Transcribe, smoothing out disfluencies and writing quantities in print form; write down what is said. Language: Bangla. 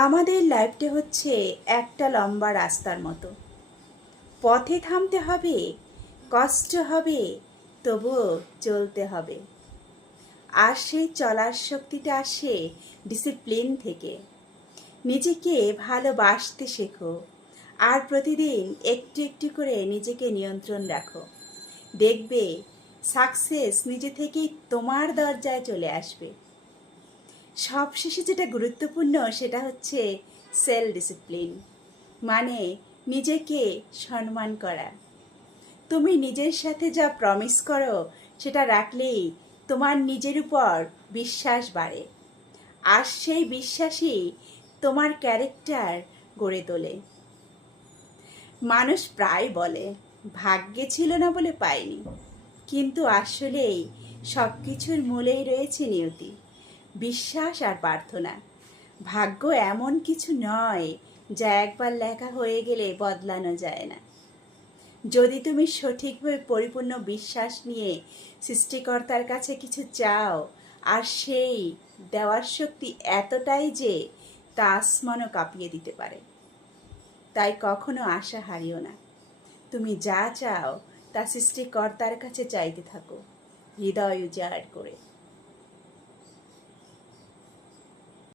আমাদের লাইফটা হচ্ছে একটা লম্বা রাস্তার মতো। পথে থামতে হবে, কষ্ট হবে, তবুও চলতে হবে। আর সেই চলার শক্তিটা আসে ডিসিপ্লিন থেকে। নিজেকে ভালোবাসতে শেখো, আর প্রতিদিন একটু একটু করে নিজেকে নিয়ন্ত্রণ রাখো। দেখবে সাকসেস নিজে থেকেই তোমার দরজায় চলে আসবে। সবশেষে যেটা গুরুত্বপূর্ণ সেটা হচ্ছে সেলফ ডিসিপ্লিন, মানে নিজেকে সম্মান করা। তুমি নিজের সাথে যা প্রমিস করো সেটা রাখলেই তোমার নিজের উপর বিশ্বাস বাড়ে, আর সেই বিশ্বাসই তোমার ক্যারেক্টার গড়ে তোলে। মানুষ প্রায় বলে ভাগ্যে ছিল না বলে পাইনি, কিন্তু আসলেই সব কিছুর মূলেই রয়েছে নিয়তি, বিশ্বাস আর প্রার্থনা। ভাগ্য এমন কিছু নয় যা একবার লেখা হয়ে গেলে বদলানো যায় না। যদি তুমি সঠিকভাবে পরিপূর্ণ বিশ্বাস নিয়ে সৃষ্টিকর্তার কাছে কিছু চাও, আর সেই দেওয়ার শক্তি এতটাই যে তা আসমানও কাঁপিয়ে দিতে পারে। তাই কখনো আশা হারিও না। তুমি যা চাও তা সৃষ্টিকর্তার কাছে চাইতে থাকো, হৃদয় উজাড় করে।